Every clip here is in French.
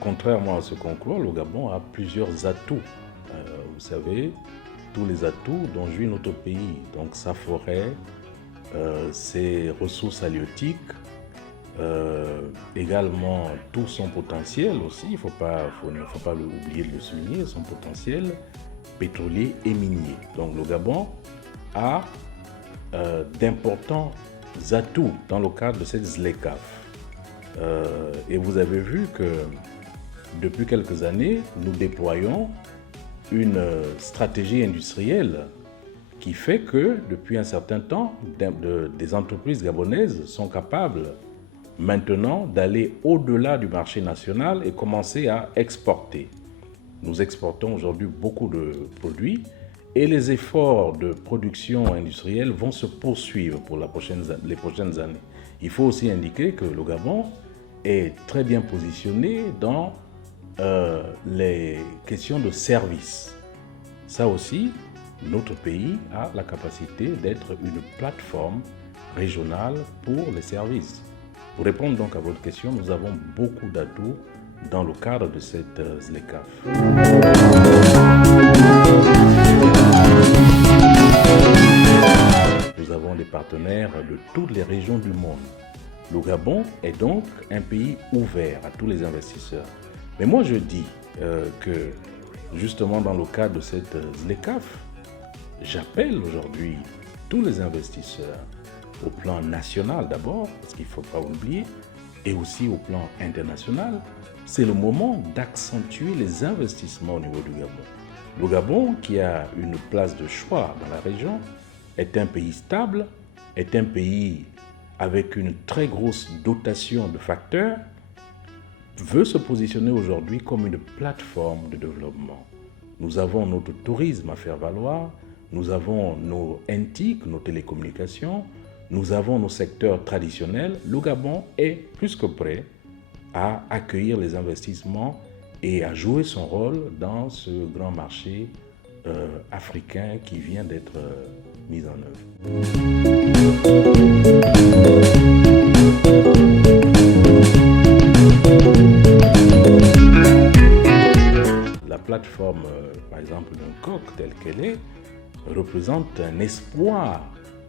Contrairement à ce qu'on croit, le Gabon a plusieurs atouts. Vous savez, tous les atouts dont jouit notre pays. Donc sa forêt, ses ressources halieutiques, également tout son potentiel aussi, il ne faut pas oublier de le souligner, son potentiel pétrolier et minier. Donc le Gabon a d'importants atouts dans le cadre de cette ZLECAf. Et vous avez vu que depuis quelques années, nous déployons une stratégie industrielle qui fait que depuis un certain temps, des entreprises gabonaises sont capables maintenant d'aller au-delà du marché national et commencer à exporter. Nous exportons aujourd'hui beaucoup de produits et les efforts de production industrielle vont se poursuivre pour les prochaines années. Il faut aussi indiquer que le Gabon est très bien positionné dans les questions de services. Ça aussi, notre pays a la capacité d'être une plateforme régionale pour les services. Pour répondre donc à votre question, nous avons beaucoup d'atouts dans le cadre de cette ZLECAf. Nous avons des partenaires de toutes les régions du monde. Le Gabon est donc un pays ouvert à tous les investisseurs. Mais moi je dis que justement dans le cadre de cette ZLECAf, j'appelle aujourd'hui tous les investisseurs au plan national d'abord, parce qu'il ne faut pas oublier, et aussi au plan international. C'est le moment d'accentuer les investissements au niveau du Gabon. Le Gabon, qui a une place de choix dans la région, est un pays stable, est un pays avec une très grosse dotation de facteurs, veut se positionner aujourd'hui comme une plateforme de développement. Nous avons notre tourisme à faire valoir, nous avons nos NTIC, nos télécommunications, nous avons nos secteurs traditionnels. Le Gabon est plus que prêt à accueillir les investissements et à jouer son rôle dans ce grand marché africain qui vient d'être mis en œuvre. La plateforme, par exemple, d'un coq telle qu'elle est, représente un espoir.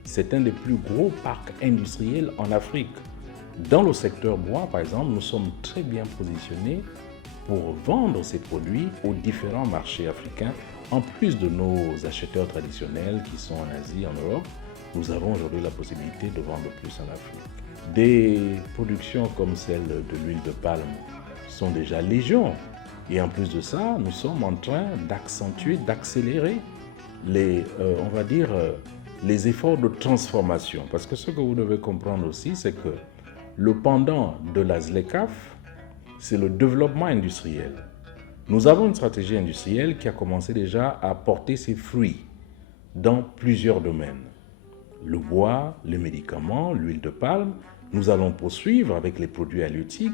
C'est un des plus gros parcs industriels en Afrique. Dans le secteur bois, par exemple, nous sommes très bien positionnés pour vendre ces produits aux différents marchés africains. En plus de nos acheteurs traditionnels qui sont en Asie, en Europe, nous avons aujourd'hui la possibilité de vendre plus en Afrique. Des productions comme celle de l'huile de palme sont déjà légion. Et en plus de ça, nous sommes en train d'accentuer, d'accélérer les efforts de transformation. Parce que ce que vous devez comprendre aussi, c'est que le pendant de la ZLECAf, c'est le développement industriel. Nous avons une stratégie industrielle qui a commencé déjà à porter ses fruits dans plusieurs domaines. Le bois, les médicaments, l'huile de palme. Nous allons poursuivre avec les produits halieutiques.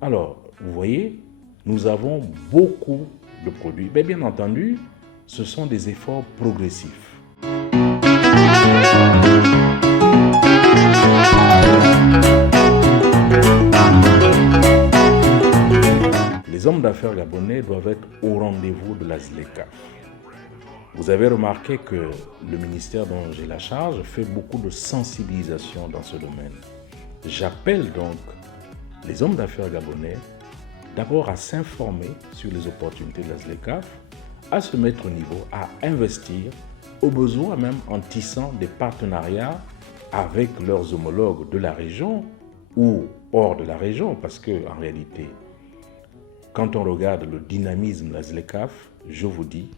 Alors, vous voyez, nous avons beaucoup de produits. Mais bien entendu, ce sont des efforts progressifs. Les hommes d'affaires gabonais doivent être au rendez-vous de la ZLECAf. Vous avez remarqué que le ministère dont j'ai la charge fait beaucoup de sensibilisation dans ce domaine. J'appelle donc les hommes d'affaires gabonais d'abord à s'informer sur les opportunités de la ZLECAf, à se mettre au niveau, à investir, au besoin même en tissant des partenariats avec leurs homologues de la région ou hors de la région, parce qu'en réalité, quand on regarde le dynamisme de la ZLECAf, je vous dis,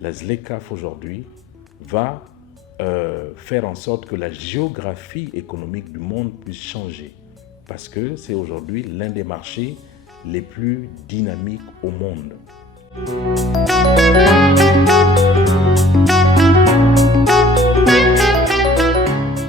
la ZLECAf aujourd'hui va faire en sorte que la géographie économique du monde puisse changer. Parce que c'est aujourd'hui l'un des marchés les plus dynamiques au monde.